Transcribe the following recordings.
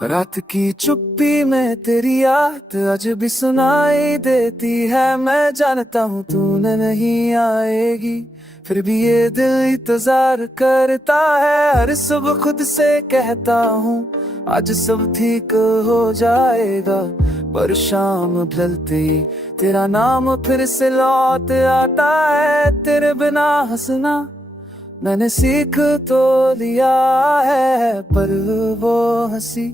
रात की चुप्पी में तेरी याद आज भी सुनाई देती है। मैं जानता हूँ तूने नहीं आएगी, फिर भी ये दिल इंतजार करता है। हर सुबह खुद से कहता हूँ आज सब ठीक हो जाएगा, पर शाम ढलते ही तेरा नाम फिर से लौट आता है। तेरे बिना हंसना मैंने सीख तो लिया है, पर वो हंसी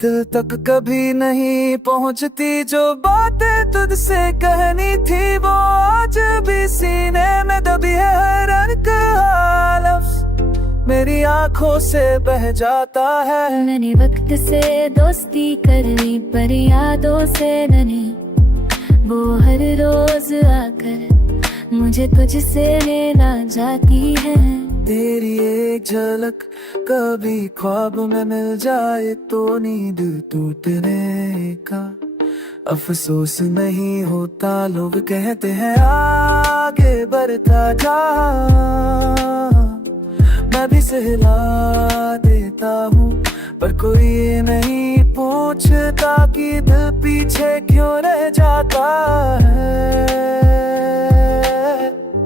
दिल तक कभी नहीं पहुंचती। जो बातें तुझसे कहनी थी वो आज भी सीने में दबी है। हर एक लफ्ज़ मेरी आंखों से बह जाता है। मैंने वक्त से दोस्ती करनी पर यादों से नहीं, वो हर रोज आकर मुझे तुझसे लेना जाती है। तेरी एक झलक कभी ख्वाब में मिल जाए तो नींद टूटने का अफसोस नहीं होता। लोग कहते हैं आगे बढ़ता जा, मैं भी सहला देता हूँ, पर कोई ये नहीं पूछता कि दिल पीछे क्यों रह जाता है।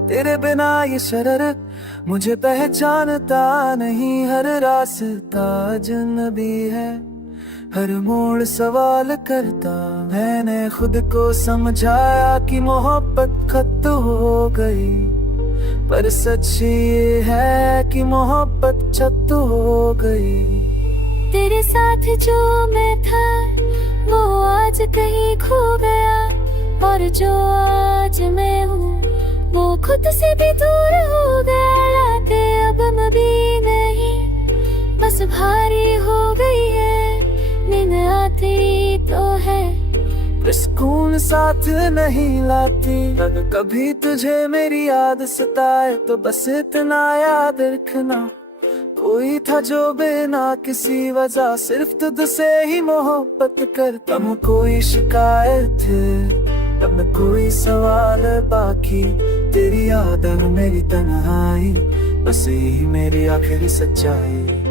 तेरे बिना ये शरर मुझे पहचानता नहीं, हर रास्ता अजनबी है, हर मोड़ सवाल करता। मैंने खुद को समझाया कि मोहब्बत खत्म हो गई, पर सच ये है कि मोहब्बत छत हो गई। तेरे साथ जो मैं था वो आज कहीं खो गया, और जो आज मैं हूँ वो खुद से भी दूर हो गया। रातें अब भी नहीं, बस भारी हो गई है, नींद आती तो है, सुकून साथ नहीं लाती। अगर कभी तुझे मेरी याद सताए तो बस इतना याद रखना, कोई था जो बिना किसी वजह सिर्फ तुझसे ही मोहब्बत करता। हूँ कोई शिकायत अब न कोई सवाल बाकी, तेरी याद और मेरी तन्हाई, बस यही मेरी आखिरी सच्चाई।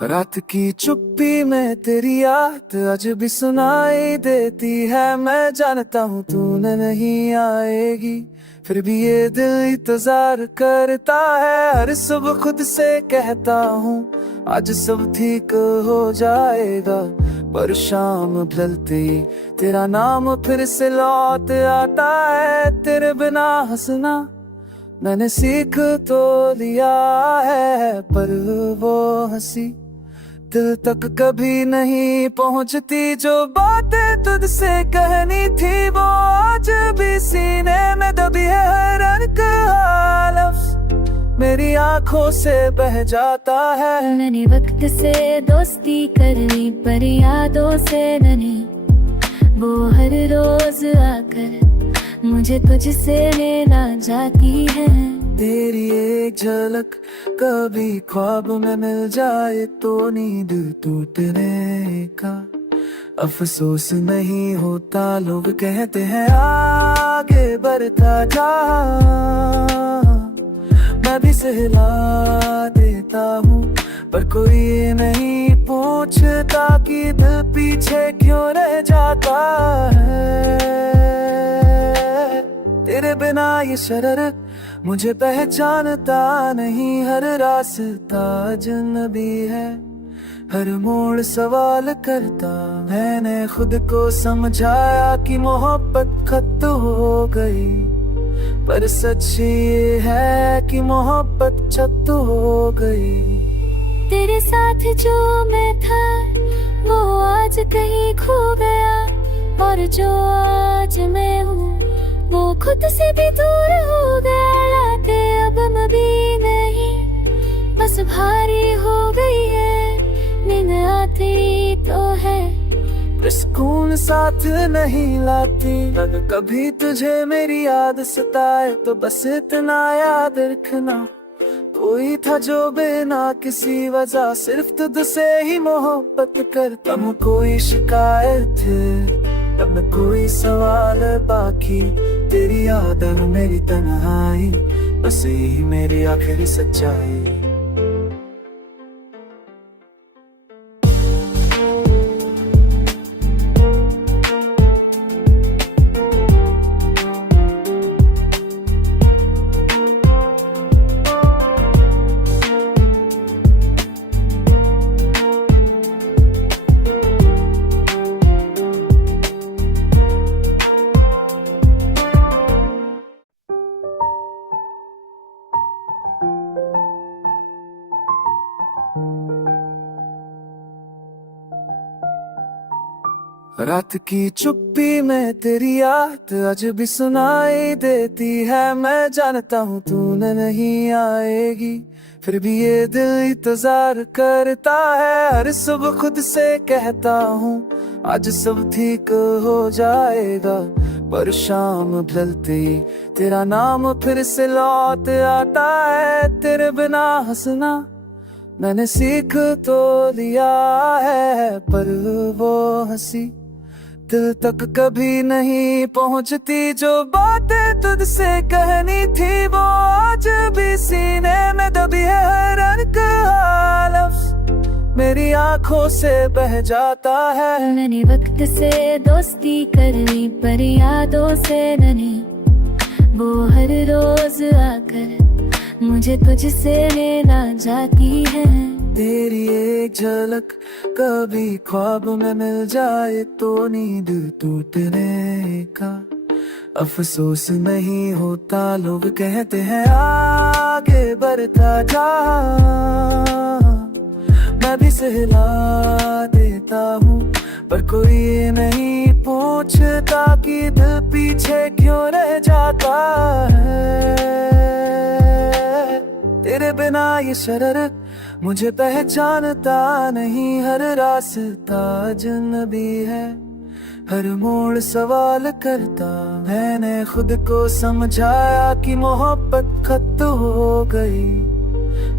रात की चुप्पी में तेरी याद आज भी सुनाई देती है। मैं जानता हूँ तूने नहीं आएगी, फिर भी ये दिल इंतजार करता है। हर सुबह खुद से कहता हूँ आज सब ठीक हो जाएगा, पर शाम ढलते ही तेरा नाम फिर से लौट आता है। तेरे बिना हंसना मैंने सीख तो लिया है, पर वो हंसी दिल तक कभी नहीं पहुंचती। जो बातें तुझसे कहनी थी वो आज भी सीने में दबी है। हर एक लफ्ज़ मेरी आंखों से बह जाता है। मैंने वक्त से दोस्ती करनी पर यादों से नहीं, वो हर रोज आकर मुझे तुझसे लेना जाती है। तेरी एक झलक कभी ख्वाब में मिल जाए तो नींद टूटने का अफसोस नहीं होता। लोग कहते हैं आगे बढ़ता जा, मैं भी सहला देता हूँ, पर कोई ये नहीं पूछता कि दिल पीछे क्यों रह जाता है। तेरे बिना ये शरर मुझे पहचानता नहीं, हर रास्ता अजनबी है, हर मोड़ सवाल करता। मैंने खुद को समझाया कि मोहब्बत खत्म हो गई, पर सच ये है कि मोहब्बत छत हो गई। तेरे साथ जो मैं था वो आज कहीं खो गया, और जो आज मैं हूँ वो खुद से भी दूर हो गया, रातें अब भी नहीं, बस भारी हो गई है, नींद आती तो है, सुकून साथ नहीं लाती। अगर कभी तुझे मेरी याद सताए तो बस इतना याद रखना, कोई था जो बिना किसी वजह सिर्फ तुझसे ही मोहब्बत करता। तब कोई शिकायत तब न कोई सवाल बाकी, तेरी याद और मेरी तन्हाई, बस यही मेरी आखिरी सच्चाई। रात की चुप्पी में तेरी याद आज भी सुनाई देती है। मैं जानता हूँ तू नहीं आएगी, फिर भी ये दिल इंतजार करता है। हर सुबह खुद से कहता हूँ आज सब ठीक हो जाएगा, पर शाम ढलते ही तेरा नाम फिर से लौट आता है। तेरे बिना हंसना मैंने सीख तो लिया है, पर वो हंसी दिल तक कभी नहीं पहुंचती। जो बातें तुझसे कहनी थी वो आज भी सीने में दबी है। हर एक लफ्ज़ मेरी आंखों से बह जाता है। मैंने वक्त से दोस्ती करनी पर यादों से नहीं, वो हर रोज आकर मुझे तुझसे लेना जाती है। तेरी एक झलक कभी ख्वाब में मिल जाए तो नींद टूटने का अफसोस नहीं होता। लोग कहते हैं आगे बढ़ता जा, मैं भी सहला देता हूँ, पर कोई ये नहीं पूछता कि दिल पीछे क्यों रह जाता है। तेरे बिना ये शरर मुझे पहचानता नहीं, हर रास्ता अजनबी है, हर मोड़ सवाल करता। मैंने खुद को समझाया कि मोहब्बत खत्म हो गई,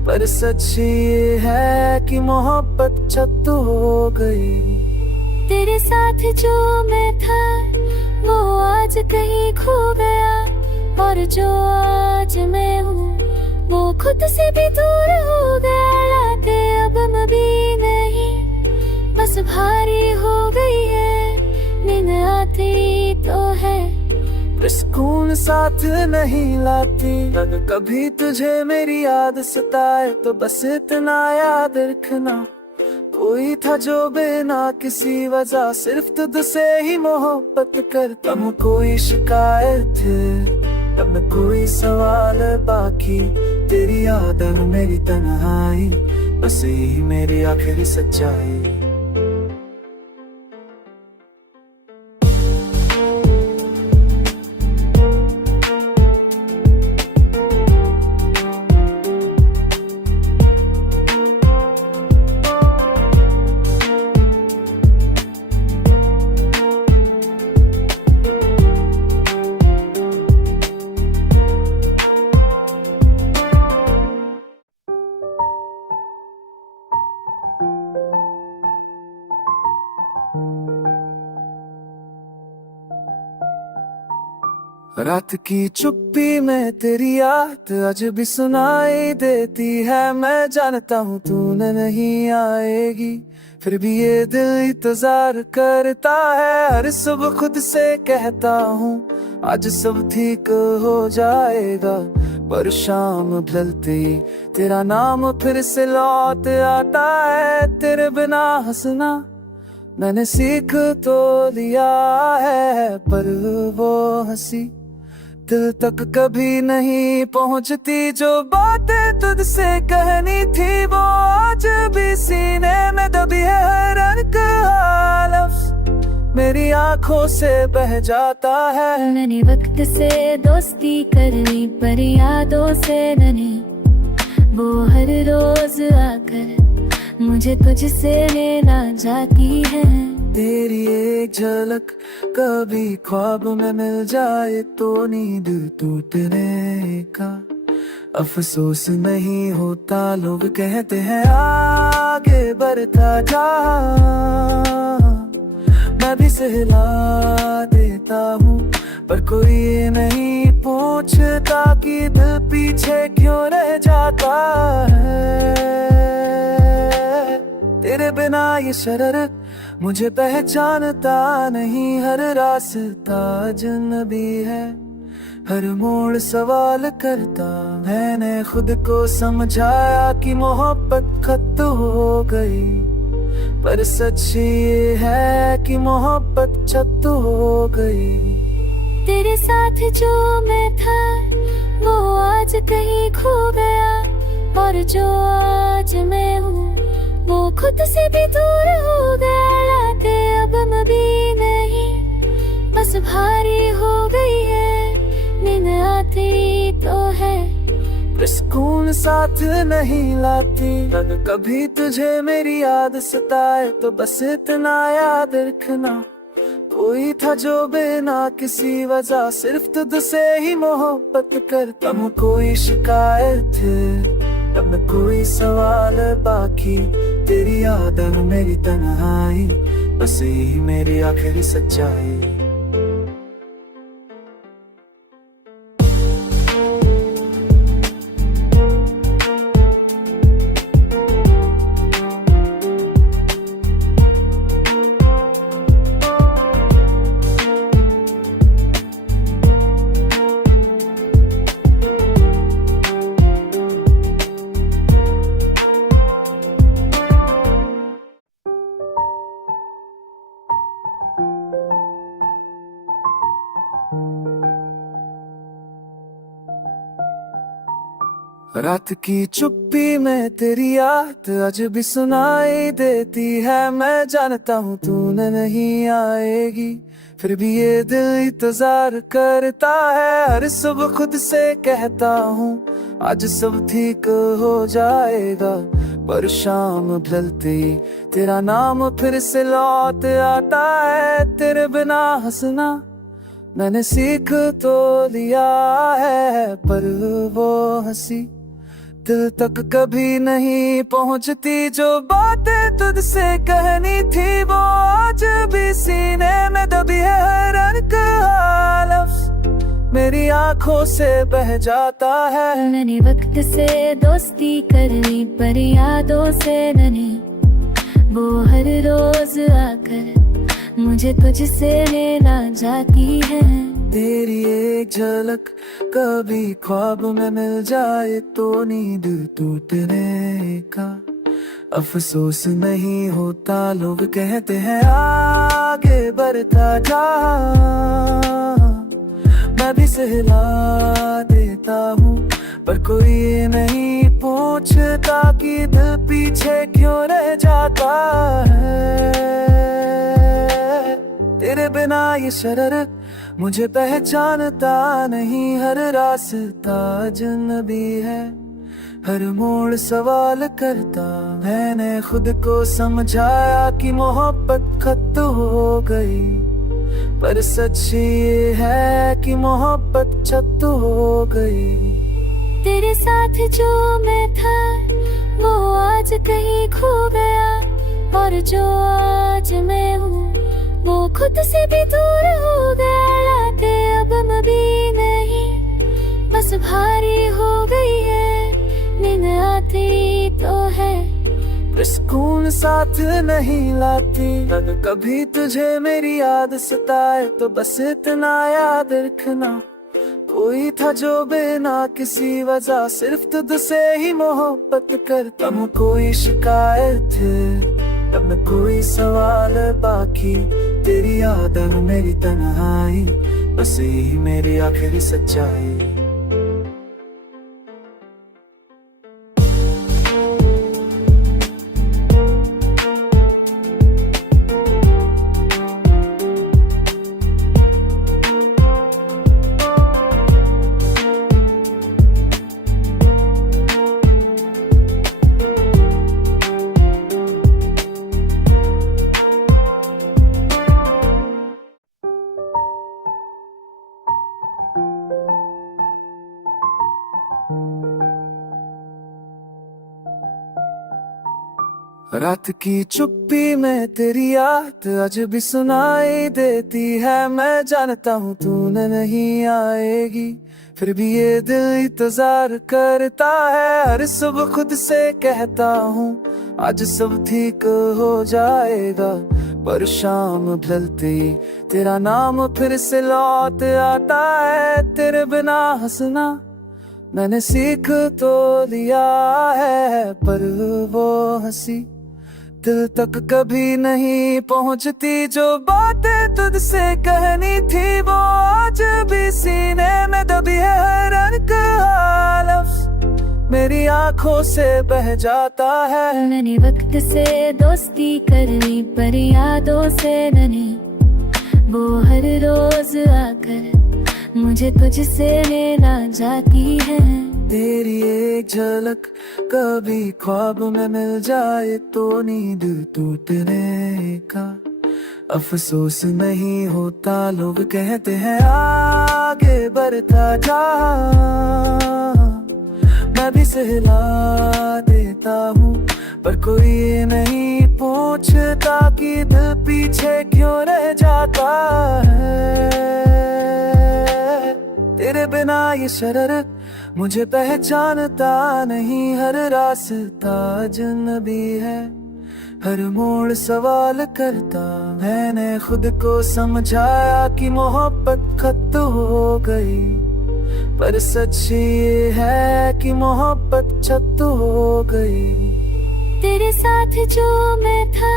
पर सच ये है कि मोहब्बत छत हो गई। तेरे साथ जो मैं था वो आज कहीं खो गया, और जो आज मैं हूँ वो खुद से भी दूर हो गया। रातें अब भी नहीं, बस भारी हो गई है, नींद आती तो है, सुकून साथ नहीं लाती। अगर कभी तुझे मेरी याद सताए तो बस इतना याद रखना, कोई था जो बिना किसी वजह सिर्फ तुझसे ही मोहब्बत करता। तब कोई शिकायत तब न कोई सवाल बाकी, तेरी याद और मेरी तन्हाई, बस यही मेरी आखिरी सच्चाई। रात की चुप्पी में तेरी याद आज भी सुनाई देती है। मैं जानता हूँ तू नहीं आएगी, फिर भी ये दिल इंतजार करता है। हर सुबह खुद से कहता हूँ आज सब ठीक हो जाएगा, पर शाम ढलते ही तेरा नाम फिर से लौट आता है। तेरे बिना हंसना मैंने सीख तो लिया है, पर वो हंसी दिल तक कभी नहीं पहुंचती। जो बातें तुझसे कहनी थी वो आज भी सीने में दबी है। हर एक लफ्ज़ मेरी आंखों से बह जाता है। मैंने वक्त से दोस्ती करनी पर यादों से नहीं, वो हर रोज आकर मुझे तुझसे लेना जाती है। तेरी एक झलक कभी ख्वाब में मिल जाए तो नींद टूटने का अफसोस नहीं होता। लोग कहते हैं आगे बढ़ता जा, मैं भी सहला देता हूँ, पर कोई ये नहीं पूछता कि दिल पीछे क्यों रह जाता है। तेरे बिना ये शरर मुझे पहचानता नहीं, हर रास्ता अजनबी है, हर मोड़ सवाल करता। मैंने खुद को समझाया कि मोहब्बत खत्म हो गई, पर सच ये है कि मोहब्बत छत हो गई। तेरे साथ जो मैं था वो आज कहीं खो गया, और जो आज मैं हूँ वो खुद से भी दूर हो गया। रातें अब भी नहीं, बस भारी हो गई है, नींद आती तो है, सुकून साथ नहीं लाती। अगर कभी तुझे मेरी याद सताए तो बस इतना याद रखना, कोई था जो बिना किसी वजह सिर्फ तुझसे ही मोहब्बत करता। हम कोई शिकायत अब न कोई सवाल बाकी, तेरी याद और मेरी तन्हाई, बस यही मेरी आखिरी सच्चाई। रात की चुप्पी में तेरी याद आज भी सुनाई देती है। मैं जानता हूँ तूने नहीं आएगी, फिर भी ये दिल इंतजार करता है। हर सुबह खुद से कहता हूँ आज सब ठीक हो जाएगा, पर शाम ढलते ही तेरा नाम फिर से लौट आता है। तेरे बिना हंसना मैंने सीख तो लिया है, पर वो हंसी दिल तक कभी नहीं पहुंचती। जो बातें तुझसे कहनी थी वो आज भी सीने में दबी है, हर रंग का लफ्ज़ मेरी आंखों से बह जाता है। मैंने वक्त से दोस्ती करनी पर यादों से नहीं, वो हर रोज आकर मुझे तुझसे लेना जाती है। तेरी एक झलक कभी ख्वाब में मिल जाए तो नींद टूटने का अफसोस नहीं होता। लोग कहते हैं आगे बढ़ता जा, मैं भी सहला देता हूँ, पर कोई ये नहीं पूछता कि दिल पीछे क्यों रह जाता है। तेरे बिना ये शरर मुझे पहचानता नहीं, हर रास्ता अजनबी है, हर मोड़ सवाल करता। मैंने खुद को समझाया कि मोहब्बत खत्म हो गई, पर सच ये है कि मोहब्बत छत हो गई। तेरे साथ जो मैं था वो आज कहीं खो गया, और जो आज मैं हूँ वो खुद से भी दूर हो गया। रातें अब भी नहीं, बस भारी हो गई है, नींद आती तो है, सुकून साथ नहीं लाती। अगर कभी तुझे मेरी याद सताए तो बस इतना याद रखना, कोई था जो बिना किसी वजह सिर्फ तुझसे ही मोहब्बत करता। हम कोई शिकायत अब न कोई सवाल बाकी, तेरी याद और मेरी तन्हाई, बस यही मेरी आखिरी सच्चाई। रात की चुप्पी में तेरी याद आज भी सुनाई देती है। मैं जानता हूँ तूने नहीं आएगी, फिर भी ये दिल इंतजार करता है। हर सुबह खुद से कहता हूँ आज सब ठीक हो जाएगा, पर शाम ढलते ही तेरा नाम फिर से लौट आता है। तेरे बिना हंसना मैंने सीख तो लिया है, पर वो हंसी दिल तक कभी नहीं पहुंचती। जो बातें तुझसे कहनी थी वो आज भी सीने में दबी है। हर एक लफ्ज़ मेरी आंखों से बह जाता है। मैंने वक्त से दोस्ती करनी पर यादों से नहीं, वो हर रोज आकर मुझे तुझसे लेना जाती है। तेरी एक झलक कभी ख्वाब में मिल जाए तो नींद टूटने का अफसोस नहीं होता। लोग कहते हैं आगे बढ़ता जा, मैं भी सहला देता हूँ, पर कोई नहीं पूछता कि दिल पीछे क्यों रह जाता है। तेरे बिना ये शरर मुझे पहचानता नहीं, हर रास्ता अजनबी है, हर मोड़ सवाल करता। मैंने खुद को समझाया कि मोहब्बत खत्म हो गई, पर सच ये है कि मोहब्बत छत हो गई। तेरे साथ जो मैं था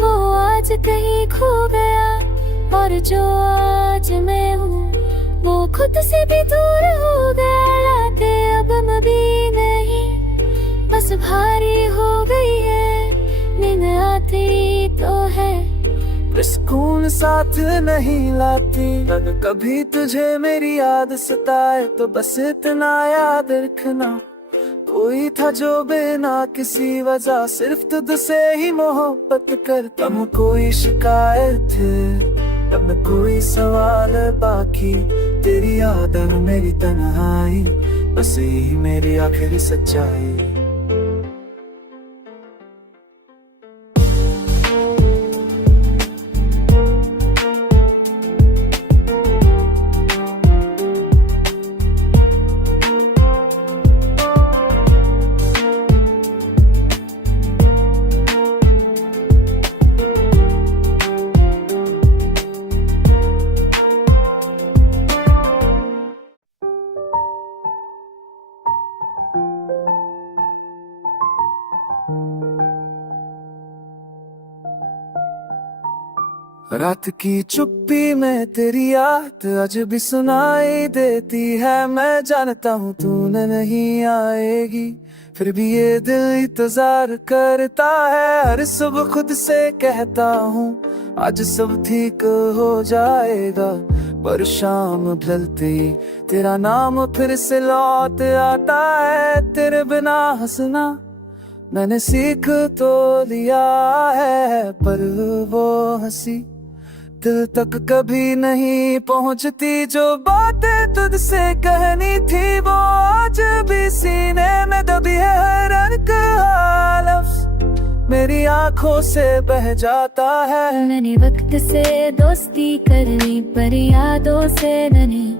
वो आज कहीं खो गया, और जो आज मैं हूँ वो खुद से भी दूर हो गया। रातें अब भी नहीं, बस भारी हो गई है, नींद आती तो है, सुकून साथ नहीं लाती। अगर कभी तुझे मेरी याद सताए तो बस इतना याद रखना, कोई था जो बिना किसी वजह सिर्फ तुझसे ही मोहब्बत करता। हम कोई शिकायत अब न कोई सवाल बाकी, तेरी याद और मेरी तन्हाई, बस यही मेरी आखिरी सच्चाई। रात की चुप्पी में तेरी याद आज भी सुनाई देती है। मैं जानता हूँ तूने नहीं आएगी, फिर भी ये दिल इंतजार करता है। हर सुबह खुद से कहता हूँ आज सब ठीक हो जाएगा, पर शाम ढलते ही तेरा नाम फिर से लौट आता है। तेरे बिना हंसना मैंने सीख तो लिया है, पर वो हंसी दिल तक कभी नहीं पहुंचती। जो बातें तुझसे कहनी थी वो आज भी सीने में दबी है। हर एक लफ्ज़ मेरी आंखों से बह जाता है। मैंने वक्त से दोस्ती करनी पर यादों से नहीं,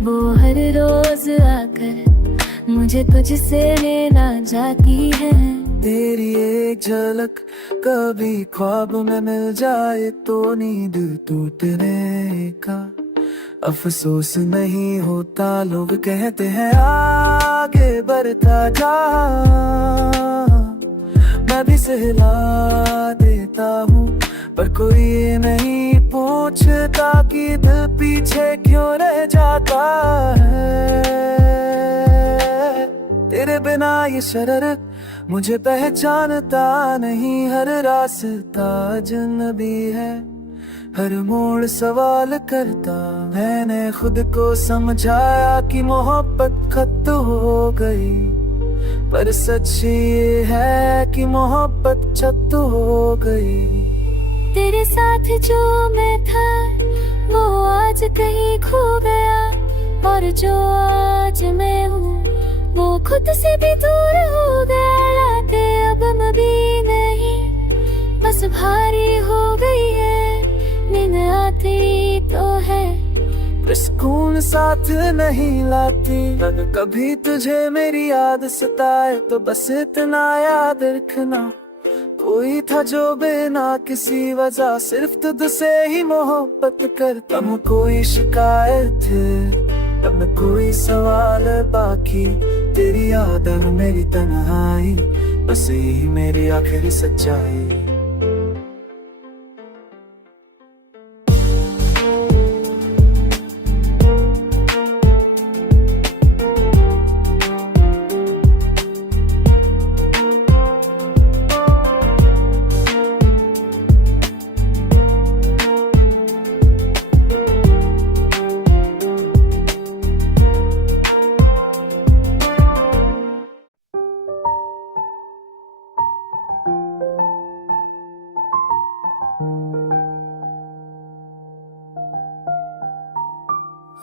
वो हर रोज आकर मुझे तुझसे लेना जाती है। तेरी एक झलक कभी ख्वाब में मिल जाए तो नींद टूटने का अफसोस नहीं होता। लोग कहते हैं आगे बढ़ता जा, मैं भी सहला देता हूँ, पर कोई नहीं पूछता कि दिल पीछे क्यों रह जाता है। तेरे बिना ये शरर मुझे पहचानता नहीं, हर रास्ता अजनबी है, हर मोड़ सवाल करता। मैंने खुद को समझाया कि मोहब्बत खत्म हो गई, पर सच ये है कि मोहब्बत छत हो गई। तेरे साथ जो मैं था वो आज कहीं खो गया, और जो आज मैं हूँ वो खुद से भी दूर हो गया, रातें अब भी नहीं, बस भारी हो गई है, नींद आती तो है, सुकून साथ नहीं लाती। अगर कभी तुझे मेरी याद सताए तो बस इतना याद रखना, कोई था जो बिना किसी वजह सिर्फ तुझसे ही मोहब्बत करता। तब कोई शिकायत तब न कोई सवाल बाकी, तेरी याद और मेरी तन्हाई, बस यही मेरी आखिरी सच्चाई।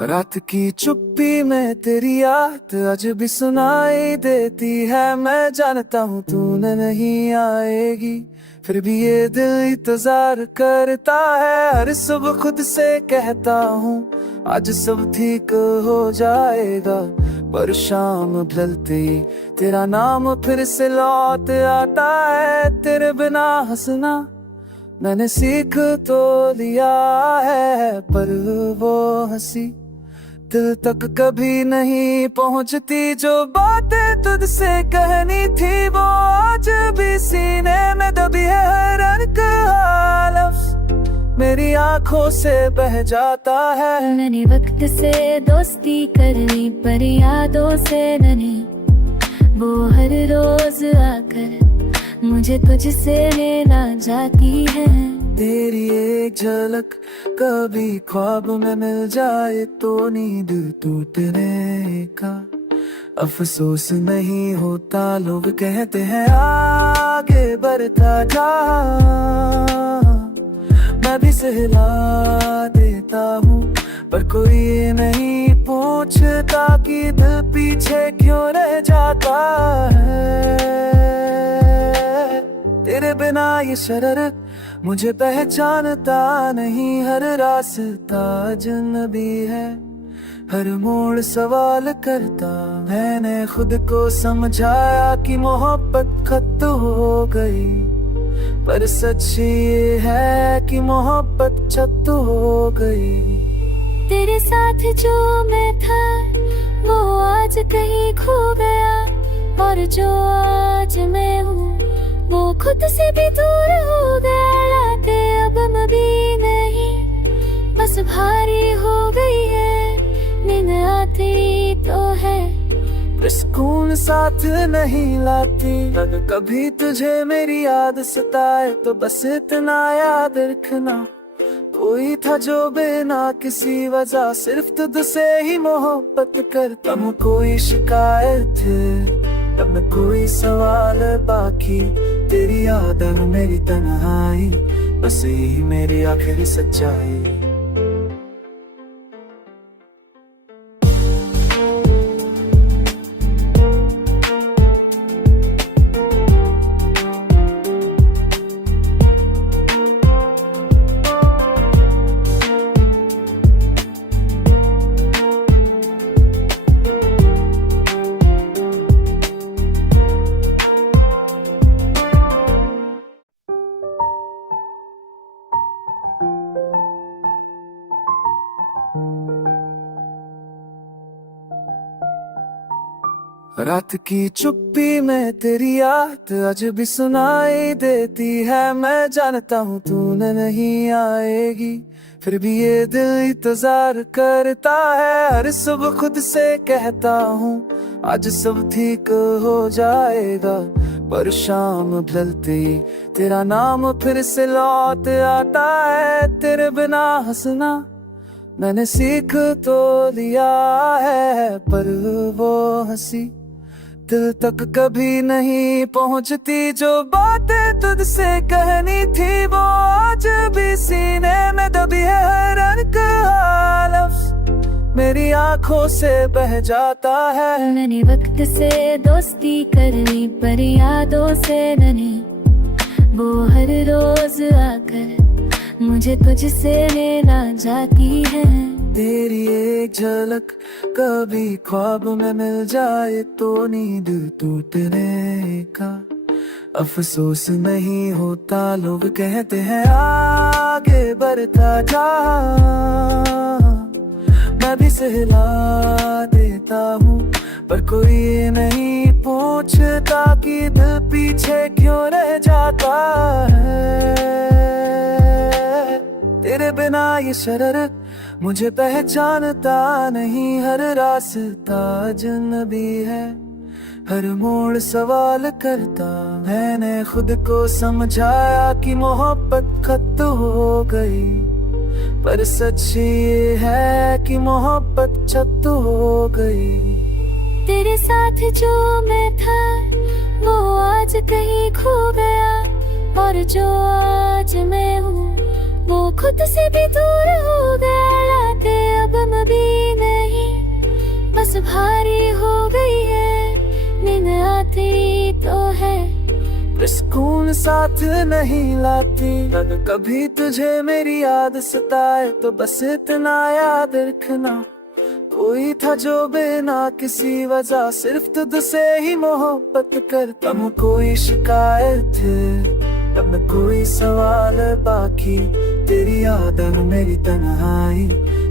रात की चुप्पी में तेरी याद आज भी सुनाई देती है। मैं जानता हूँ तूने नहीं आएगी, फिर भी ये दिल इंतजार करता है। हर सुबह खुद से कहता हूँ आज सब ठीक हो जाएगा, पर शाम ढलते ही तेरा नाम फिर से लौट आता है। तेरे बिना हंसना मैंने सीख तो लिया है, पर वो हंसी दिल तक कभी नहीं पहुंचती। जो बातें तुझसे कहनी थी वो आज भी सीने में दबी है। हर एक लफ्ज़ मेरी आंखों से बह जाता है। मैंने वक्त से दोस्ती करनी पर यादों से नहीं, वो हर रोज आकर मुझे तुझसे लेना जाती है। तेरी एक झलक कभी ख्वाब में मिल जाए तो नींद टूटने का अफसोस नहीं होता। लोग कहते हैं आगे बढ़ता जा, मैं भी सहला देता हूँ, पर कोई ये नहीं पूछता कि दिल पीछे क्यों रह जाता है। तेरे बिना ये शरर मुझे पहचानता नहीं, हर रास्ता अजनबी है, हर मोड़ सवाल करता। मैंने खुद को समझाया कि मोहब्बत खत्म हो गई, पर सच ये है कि मोहब्बत छत हो गई। तेरे साथ जो मैं था वो आज कहीं खो गया, और जो आज मैं हूँ वो खुद से भी दूर हो गया। रातें अब भी नहीं, बस भारी हो गई है, नींद आती तो है, सुकून साथ नहीं लाती। अगर कभी तुझे मेरी याद सताए तो बस इतना याद रखना, कोई था जो बिना किसी वजह सिर्फ तुझसे ही मोहब्बत करता। तब कोई शिकायत तब न कोई सवाल बाकी, तेरी याद और मेरी तन्हाई, बस यही मेरी आखिरी सच्चाई। रात की चुप्पी में तेरी याद आज भी सुनाई देती है। मैं जानता हूँ तूने नहीं आएगी, फिर भी ये दिल इंतजार करता है। हर सुबह खुद से कहता हूँ आज सब ठीक हो जाएगा, पर शाम ढलते ही तेरा नाम फिर से लौट आता है। तेरे बिना हंसना मैंने सीख तो लिया है, पर वो हंसी दिल तक कभी नहीं पहुंचती। जो बातें तुझसे कहनी थी वो आज भी सीने में दबी है। हर एक लफ्ज़ मेरी आंखों से बह जाता है। मैंने वक्त से दोस्ती कर ली पर यादों से नहीं, वो हर रोज आकर मुझे तुझसे लेना जाती है। तेरी एक झलक कभी ख्वाब में मिल जाए तो नींद टूटने का अफसोस नहीं होता। लोग कहते हैं आगे बढ़ता जा, मैं भी सहला देता हूँ, पर कोई ये नहीं पूछता कि दिल पीछे क्यों रह जाता है। तेरे बिना ये शरर मुझे पहचानता नहीं, हर रास्ता अजनबी है, हर मोड़ सवाल करता। मैंने खुद को समझाया कि मोहब्बत खत्म हो गई, पर सच ये है कि मोहब्बत छत हो गई। तेरे साथ जो मैं था वो आज कहीं खो गया, और जो आज मैं हूँ वो खुद से भी दूर हो गया। रातें अब भी नहीं, बस भारी हो गई है, नींद आती तो है, सुकून साथ नहीं लाती। अगर कभी तुझे मेरी याद सताए तो बस इतना याद रखना, कोई था जो बिना किसी वजह सिर्फ तुझसे ही मोहब्बत करता। हम कोई शिकायत अब न कोई सवाल बाकी, तेरी याद और मेरी तन्हाई,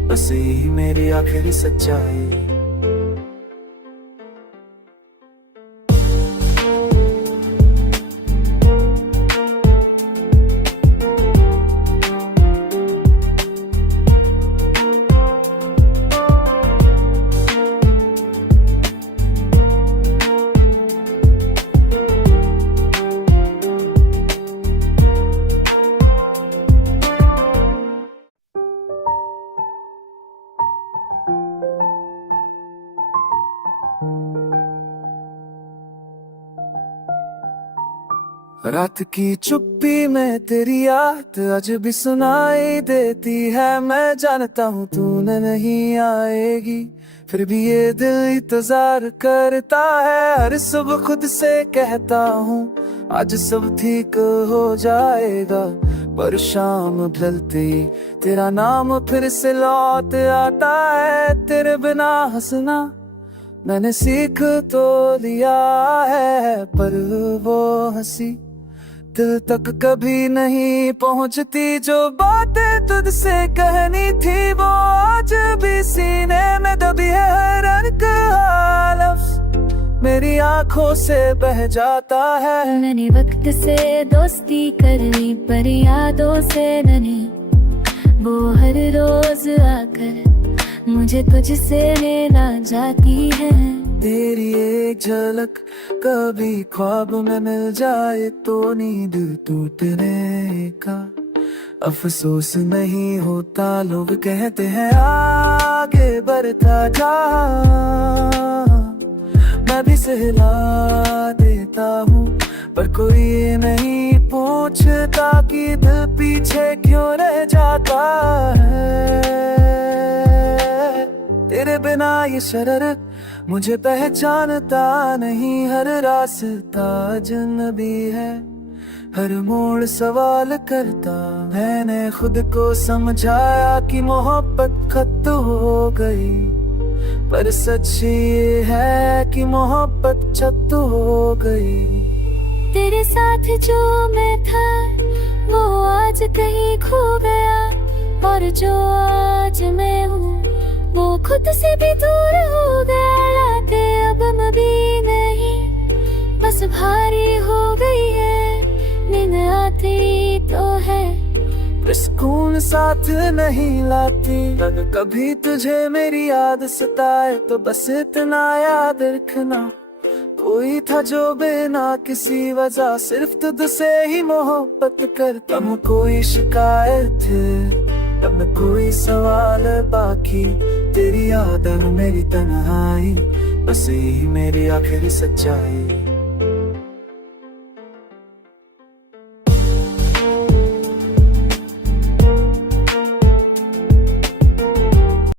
बस यही मेरी आखिरी सच्चाई। रात की चुप्पी में तेरी याद आज भी सुनाई देती है। मैं जानता हूँ तूने नहीं आएगी, फिर भी ये दिल इंतजार करता है। हर सुबह खुद से कहता हूँ आज सब ठीक हो जाएगा, पर शाम ढलते ही तेरा नाम फिर से लौट आता है। तेरे बिना हंसना मैंने सीख तो लिया है, पर वो हंसी दिल तक कभी नहीं पहुंचती। जो बातें तुझसे कहनी थी वो आज भी सीने में दबी है। हर एक लफ्ज़ मेरी आंखों से बह जाता है। मैंने वक्त से दोस्ती कर ली पर यादों से नहीं, वो हर रोज आकर मुझे तुझसे लेना जाती है। तेरी एक झलक कभी ख्वाब में मिल जाए तो नींद टूटने का अफसोस नहीं होता। लोग कहते हैं आगे बढ़ता जा, मैं भी सहला देता हूँ, पर कोई ये नहीं पूछता कि दिल पीछे क्यों रह जाता है। तेरे बिना ये शरर मुझे पहचानता नहीं, हर रास्ता अजनबी है, हर मोड़ सवाल करता। मैंने खुद को समझाया कि मोहब्बत खत्म हो गई, पर सच ये है कि मोहब्बत छत हो गई। तेरे साथ जो मैं था वो आज कहीं खो गया, और जो आज मैं हूँ वो खुद से भी दूर हो गया। रातें अब भी नहीं, बस भारी हो गई है, नींद आती तो है, सुकून साथ नहीं लाती। अगर कभी तुझे मेरी याद सताए तो बस इतना याद रखना, कोई था जो बिना किसी वजह सिर्फ तुझसे ही मोहब्बत करता। हम कोई शिकायत अब न कोई सवाल बाकी, तेरी याद और मेरी तन्हाई, बस यही मेरी आखिरी सच्चाई।